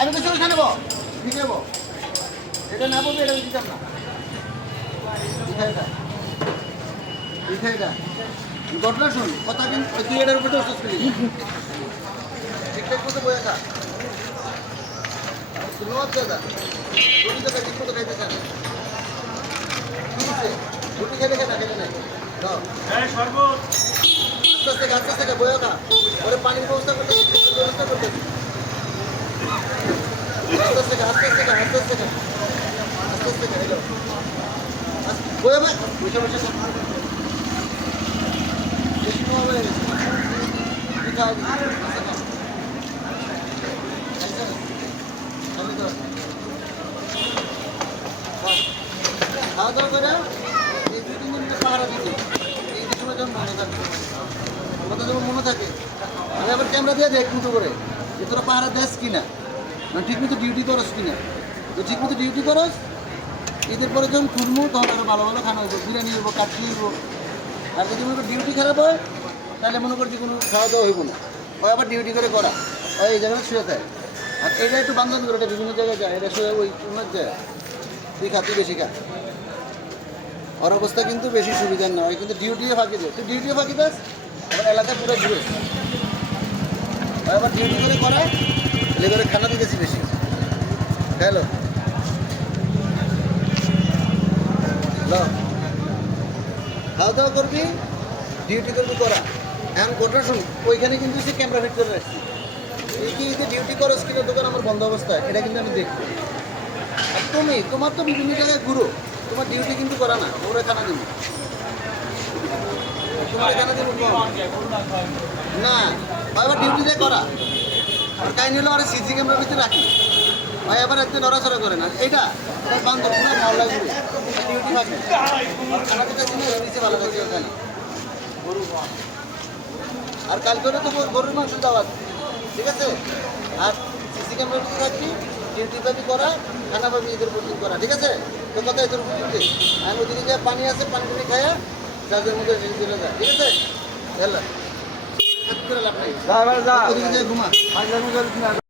আমি কিছু ওইখানে নেবো ঠিক নেবো এটা না বলবো এটা দিতাম না এটা ঘটনা শুন কথা কিন্তু তুই এটার উপরে দোষ করি ঠিকঠাক মতো বয়ে খা দাদা রুটি তো ঠিক মতো খাইতে চান রুটি খেলে খেয়ে না খেলে নাই আস্তে আস্তে বয়ে খা ওরে পানির ব্যবস্থা করতে ব্যবস্থা করতে আস্তে আস্তে বয়ে ভাই বসে বসে খাওয়া দাওয়া করে এই 2-3 দিন পাহারা দিতে এই সময় যেমন মনে থাকে কথা যেমন মনে থাকে আমি আবার ক্যামেরা দিয়ে দেখ মতো করে যে তোরা পাহারা দেস কিনা না ঠিক মতো ডিউটি করস কিনা তো ঠিক মতো ডিউটি করস ঈদের পরে যখন খুলবো তখন আরো ভালো ভালো খানা হইব বিরিয়ানি হইব কাটলি হইব আর যদি মনে করি ডিউটি খারাপ হয় তাহলে মনে করছি কোনো খাওয়া দাওয়া হইব না ওই আবার ডিউটি করে করা ওই এই জায়গাটা শুয়ে থাকে আর এটা একটু বান্ধব করে এটা বিভিন্ন জায়গায় যায় এটা শুয়ে ওই তোমার যায় তুই খা তুই বেশি খা ওর অবস্থা কিন্তু বেশি সুবিধার না ওই কিন্তু ডিউটিও ফাঁকি দেয় তুই ডিউটিও ফাঁকি দাস আবার এলাকায় পুরো ঘুরে ওই আবার ডিউটি করে করা এলে করে খানা দিতেছি বেশি হ্যালো খাওয়া দাওয়া করবি ডিউটি করবি করা এখন ঘটনা শুন ওইখানে কিন্তু সে ক্যামেরা ফিট করে রাখছি এই কি ডিউটি করস কিনা দোকান আমার বন্ধ অবস্থায় এটা কিন্তু আমি দেখবো আর তোমার তো বিভিন্ন জায়গায় ঘুরো তোমার ডিউটি কিন্তু করা না ওরা খানা দিব তোমার খানা দিব না আবার ডিউটি দিয়ে করা আর কাহিনী হলো আর সিসি ক্যামেরার ভিতরে রাখি ভাই আবার এত নড়াচড়া করে না এটা বান্ধব পুরো মহল্লা ঘুরে ডিউটি থাকে খানা দিতে নিচে ভালো থাকছে ওখানে আর কালকে তো গরুর মাংস দেওয়া ঠিক আছে আর সিসি ক্যামেরা ভিতরে থাকবি ডিউটি পাবি করা খানা পাবি ঈদের প্রতি করা ঠিক আছে তো কথা এদের উপর আর ওদিকে যে পানি আছে পানি টানি খায়া যাদের মধ্যে চলে যায় ঠিক আছে লাভ নাই ঘুমা